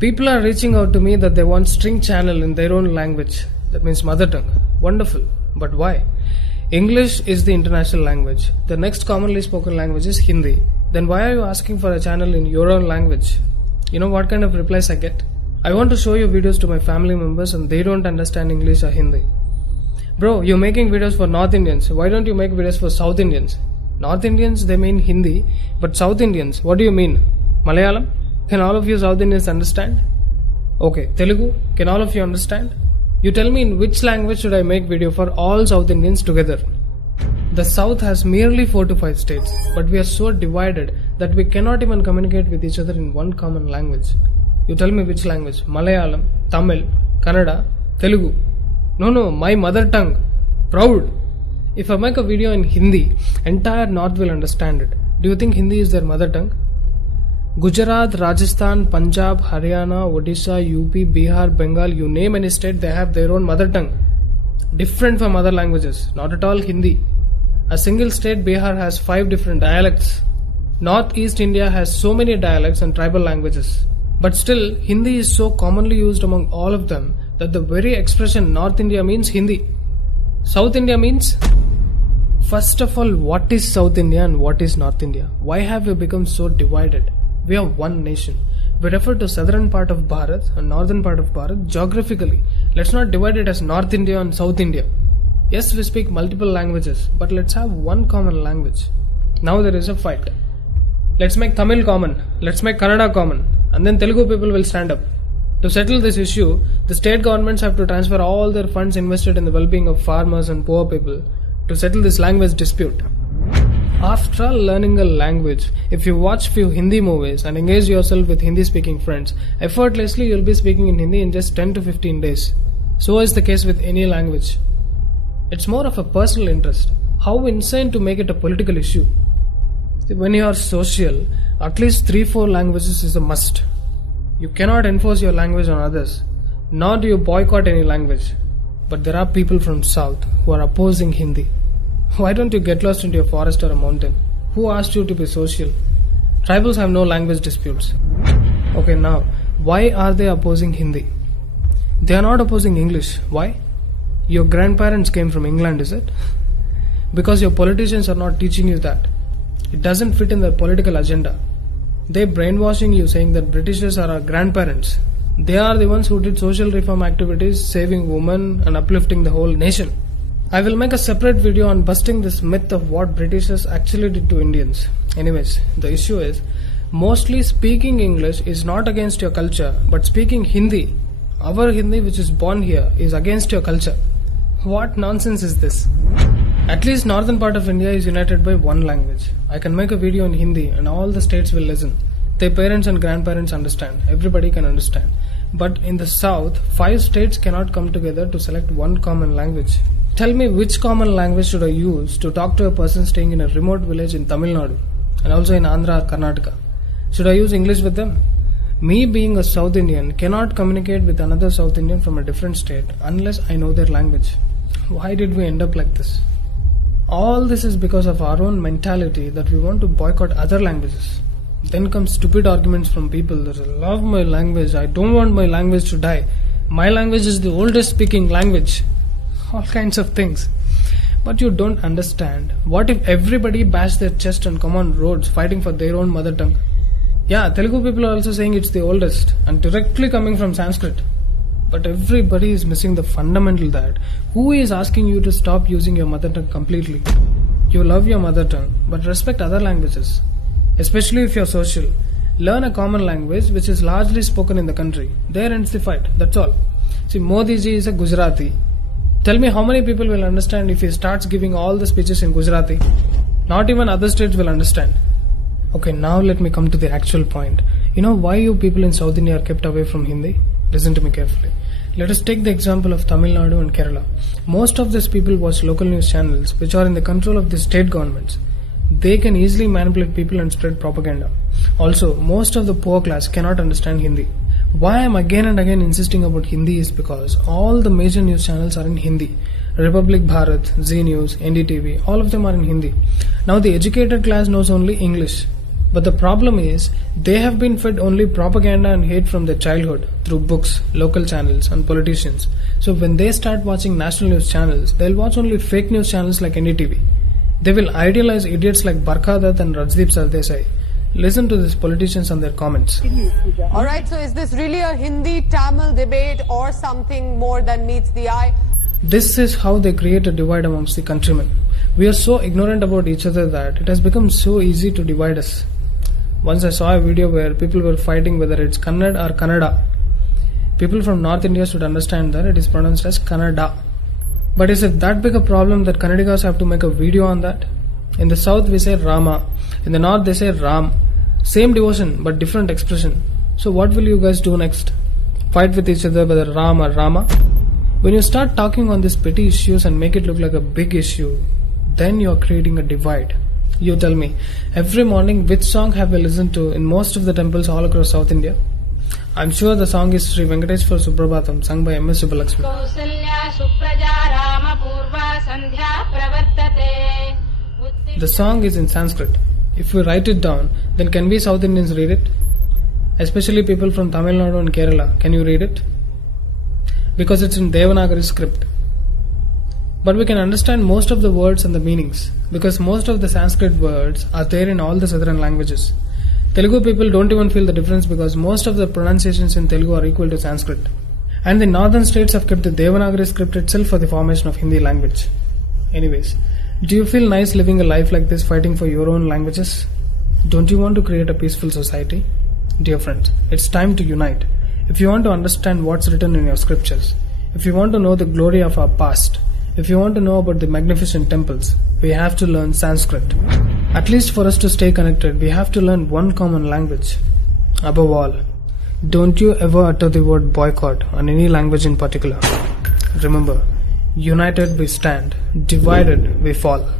People are reaching out to me that they want string channel in their own language. That means mother tongue. Wonderful. But why? English is the international language. The next commonly spoken language is Hindi. Then why are you asking for a channel in your own language? You know what kind of replies I get? I want to show you videos to my family members and they don't understand English or Hindi. Bro, you're making videos for North Indians. Why don't you make videos for South Indians? North Indians, they mean Hindi. But South Indians, what do you mean? Malayalam? Can all of you South Indians understand? Okay, Telugu? Can all of you understand? You tell me in which language should I make video for all South Indians together? The South has merely 4 to 5 states, but we are so divided that we cannot even communicate with each other in one common language. You tell me which language? Malayalam, Tamil, Kannada, Telugu. No, my mother tongue. Proud. If I make a video in Hindi, entire North will understand it. Do you think Hindi is their mother tongue? Gujarat, Rajasthan, Punjab, Haryana, Odisha, UP, Bihar, Bengal, you name any state, they have their own mother tongue. Different from other languages, not at all Hindi. A single state, Bihar, has 5 different dialects. Northeast India has so many dialects and tribal languages. But still, Hindi is so commonly used among all of them that the very expression North India means Hindi. South India means? First of all, what is South India and what is North India? Why have we become so divided? We are one nation. We refer to southern part of Bharat and northern part of Bharat geographically. Let's not divide it as North India and South India. Yes, we speak multiple languages, but let's have one common language. Now there is a fight. Let's make Tamil common. Let's make Kannada common. And then Telugu people will stand up. To settle this issue, the state governments have to transfer all their funds invested in the well-being of farmers and poor people to settle this language dispute. After all learning a language, if you watch few Hindi movies and engage yourself with Hindi speaking friends, effortlessly you'll be speaking in Hindi in just 10 to 15 days. So is the case with any language. It's more of a personal interest. How insane to make it a political issue. When you are social, at least 3-4 languages is a must. You cannot enforce your language on others, nor do you boycott any language. But there are people from South who are opposing Hindi. Why don't you get lost into a forest or a mountain? Who asked you to be social? Tribals have no language disputes. Okay, now, why are they opposing Hindi? They are not opposing English. Why? Your grandparents came from England, is it? Because your politicians are not teaching you that. It doesn't fit in their political agenda. They're brainwashing you saying that Britishers are our grandparents. They are the ones who did social reform activities, saving women and uplifting the whole nation. I will make a separate video on busting this myth of what Britishers actually did to Indians. Anyways, the issue is, mostly speaking English is not against your culture, but speaking Hindi, our Hindi which is born here, is against your culture. What nonsense is this? At least northern part of India is united by one language. I can make a video in Hindi and all the states will listen. Their parents and grandparents understand. Everybody can understand. But in the south, 5 states cannot come together to select one common language. Tell me which common language should I use to talk to a person staying in a remote village in Tamil Nadu and also in Andhra or Karnataka? Should I use English with them? Me being a South Indian cannot communicate with another South Indian from a different state unless I know their language. Why did we end up like this? All this is because of our own mentality that we want to boycott other languages. Then come stupid arguments from people that I love my language, I don't want my language to die. My language is the oldest speaking language. All kinds of things. But you don't understand. What if everybody bashed their chest and come on roads fighting for their own mother tongue? Yeah, Telugu people are also saying it's the oldest and directly coming from Sanskrit. But everybody is missing the fundamental that who is asking you to stop using your mother tongue completely? You love your mother tongue, but respect other languages. Especially if you're social. Learn a common language which is largely spoken in the country. There ends the fight, that's all. See, Modi ji is a Gujarati. Tell me how many people will understand if he starts giving all the speeches in Gujarati? Not even other states will understand. Okay, now let me come to the actual point. You know why you people in South India are kept away from Hindi? Listen to me carefully. Let us take the example of Tamil Nadu and Kerala. Most of these people watch local news channels which are in the control of the state governments. They can easily manipulate people and spread propaganda. Also, most of the poor class cannot understand Hindi. Why I am again and again insisting about Hindi is because all the major news channels are in Hindi. Republic Bharat, Zee News, NDTV, all of them are in Hindi. Now the educated class knows only English. But the problem is, they have been fed only propaganda and hate from their childhood through books, local channels, and politicians. So when they start watching national news channels, they'll watch only fake news channels like NDTV. They will idealize idiots like Barkha Dutt and Rajdeep Sardesai. Listen to these politicians and their comments. Alright, so is this really a Hindi-Tamil debate or something more than meets the eye? This is how they create a divide amongst the countrymen. We are so ignorant about each other that it has become so easy to divide us. Once I saw a video where people were fighting whether it's Kannada or Kannada. People from North India should understand that it is pronounced as Kannada. But is it that big a problem that Kannadigas have to make a video on that? In the south we say Rama, in the north they say Ram. Same devotion but different expression. So what will you guys do next? Fight with each other whether Ram or Rama? When you start talking on these petty issues and make it look like a big issue, then you are creating a divide. You tell me, every morning which song have I listened to in most of the temples all across South India? I'm sure the song is Sri Venkateshwar Suprabhatam, sung by M.S. Subbalaxmi. The song is in Sanskrit. If we write it down, then can we South Indians read it? Especially people from Tamil Nadu and Kerala, can you read it? Because it's in Devanagari script. But we can understand most of the words and the meanings, because most of the Sanskrit words are there in all the southern languages. Telugu people don't even feel the difference because most of the pronunciations in Telugu are equal to Sanskrit. And the northern states have kept the Devanagari script itself for the formation of Hindi language. Anyways, do you feel nice living a life like this, fighting for your own languages? Don't you want to create a peaceful society? Dear friends, it's time to unite. If you want to understand what's written in your scriptures, if you want to know the glory of our past, if you want to know about the magnificent temples, we have to learn Sanskrit. At least for us to stay connected, we have to learn one common language. Above all, don't you ever utter the word boycott on any language in particular. Remember, united we stand, divided we fall.